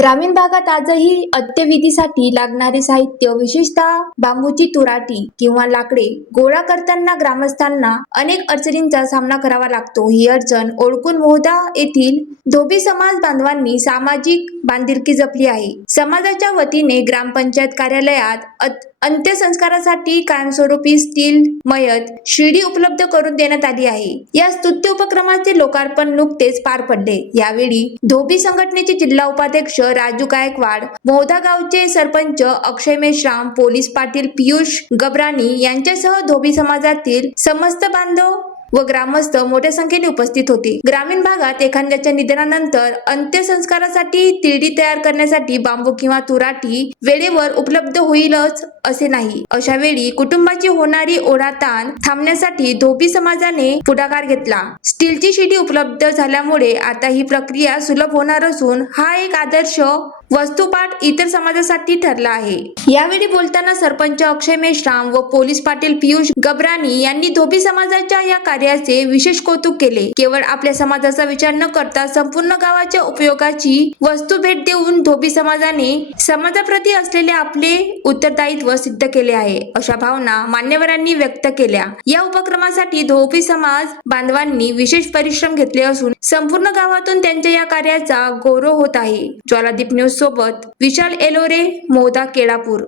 ग्रामीण भागात आजही अंत्यविधीसाठी लागणारे साहित्य, विशेषतः बांबूची तुराटी किंवा लाकडे गोळा करताना ग्रामस्थांना अनेक अडचणींचा सामना करावा लागतो. ही अडचण ओळखून मोहदा येथील धोबी समाज बांधवांनी सामाजिक बांधिलकी जपली आहे. समाजाच्या वतीने ग्रामपंचायत कार्यालयात अंत्यसंस्कारासाठी कायमस्वरूपी स्टील मयत शिडी उपलब्ध करून देण्यात आली आहे. या स्तुत्य उपक्रमाचे लोकार्पण नुकतेच पार पडले. यावेळी धोबी संघटनेचे जिल्हा उपाध्यक्ष राजू गायकवाड, मोहदा गावचे सरपंच अक्षय मेश्राम, पोलीस पाटील पियुष गबराणी यांच्यासह धोबी समाजातील समस्त बांधव व ग्रामस्थ मोठ्या संख्येने उपस्थित होते. ग्रामीण भागात एखाद्याच्या निधनानंतर अंत्यसंस्कारासाठी तिरडी तयार करण्यासाठी बांबू किंवा तुराटी वेळेवर उपलब्ध होईलच असे नाही. अशा वेळी कुटुंबाची होणारी ओढाताण थांबण्यासाठी धोबी समाजाने पुढाकार घेतला. स्टीलची शिडी उपलब्ध झाल्यामुळे आता ही प्रक्रिया सुलभ होणार असून हा एक आदर्श वस्तुपाठ इतर समाजासाठी ठरला आहे. यावेळी बोलताना सरपंच अक्षय मेश्राम व पोलीस पाटील पियुष गबराणी यांनी धोबी समाजाच्या या कार्याचे विशेष कौतुक केले. केवळ आपल्या समाजाचा विचार न करता संपूर्ण गावाच्या उपयोगाची वस्तू भेट देऊन धोबी समाजाने समाजाप्रती असलेले आपले उत्तरदायित्व सिद्ध केले आहे, अशा भावना मान्यवरांनी व्यक्त केल्या. या उपक्रमासाठी धोबी समाज बांधवांनी विशेष परिश्रम घेतले असून संपूर्ण गावातून त्यांच्या या कार्याचा गौरव होत आहे. ज्वालादीप न्यूज सोबत विशाल एलोरे, मोहदा, केळापूर.